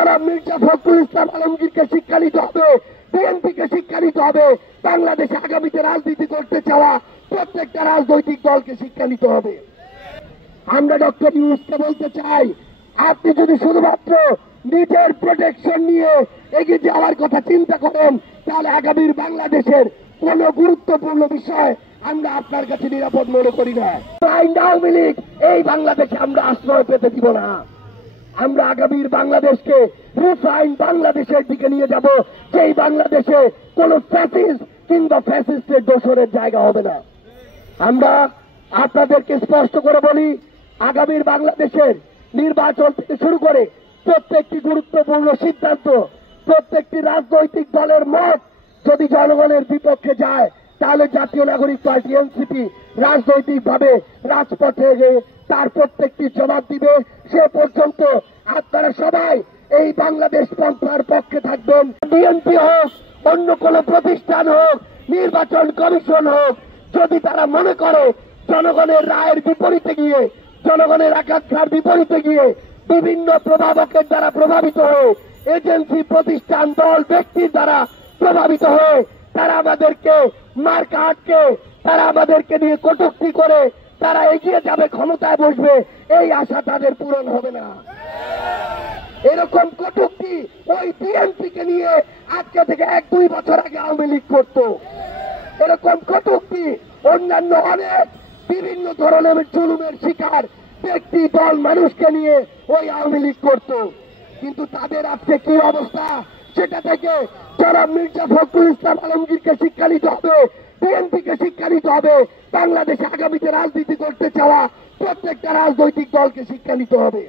জনাব মির্জা ফখরুল ইসলাম আলমগীরকে শিক্ষা নিতে হবে, বিএনপিকে শিক্ষা নিতে হবে, বাংলাদেশে আগামীতে রাজনীতি করতে চাওয়া প্রত্যেকটা রাজনৈতিক দলকে শিক্ষা নিতে হবে। আমরা ডক্টর ইউনূসকে বলতে চাই, আপনি যদি শুধুমাত্র নিজের প্রোটেকশন নিয়ে এগিয়ে যাওয়ার কথা চিন্তা করেন, তাহলে আগামীর বাংলাদেশের কোন গুরুত্বপূর্ণ বিষয় আমরা আপনার কাছে নিরাপদ মনে করি না। আওয়ামী লীগ এই বাংলাদেশে আমরা আশ্রয় পেতে দিব না। আমরা আগামীর বাংলাদেশকে রিফাইন বাংলাদেশের দিকে নিয়ে যাব, যেই বাংলাদেশে কোন ফ্যাসিস্ট কিংবা ফ্যাসিস্টের দোসরের জায়গা হবে না। আমরা আপনাদেরকে স্পষ্ট করে বলি, আগামীর বাংলাদেশের নির্বাচন থেকে শুরু করে প্রত্যেকটি গুরুত্বপূর্ণ সিদ্ধান্ত, প্রত্যেকটি রাজনৈতিক দলের মত যদি জনগণের বিপক্ষে যায়, তাহলে জাতীয় নাগরিক পার্টি এনসিপি রাজনৈতিকভাবে রাজপথে গিয়ে তার প্রত্যেকটি জবাব দিবে। সে পর্যন্ত আপনারা সবাই এই বাংলাদেশ পন্থার পক্ষে থাকবেন। বিএনপি হোক, অন্য কোন প্রতিষ্ঠান হোক, নির্বাচন কমিশন হোক, যদি তারা মনে করে জনগণের রায়ের বিপরীতে গিয়ে, জনগণের আকাঙ্ক্ষার বিপরীতে গিয়ে বিভিন্ন প্রভাবকের দ্বারা প্রভাবিত হয়ে, এজেন্সি, প্রতিষ্ঠান, দল, ব্যক্তির দ্বারা প্রভাবিত হয়ে তারা আমাদেরকে মার্কা আটকে, তারা আমাদেরকে নিয়ে কটূক্তি করে তারা এগিয়ে যাবে, ক্ষমতায় বসবে, এই আশা তাদের পূরণ হবে না। এরকম কটূক্তি ওই বিএনপিকে নিয়ে আজকে থেকে 1-2 বছর আগে আওয়ামী লীগ করত। এরকম কটূক্তি অন্যান্য অনেক বিভিন্ন ধরনের জুলুমের শিকার ব্যক্তি, দল, মানুষকে নিয়ে ওই আওয়ামী লীগ করত। কিন্তু তাদের আজকে কি অবস্থা, সেটা থেকে জনাব মির্জা ফখরুল ইসলাম আলমগীরকে শিক্ষা নিতে হবে, বিএনপিকে শিক্ষা নিতে হবে, বাংলাদেশে আগামীতে রাজনীতি করতে চাওয়া প্রত্যেকটা রাজনৈতিক দলকে শিক্ষা নিতে হবে।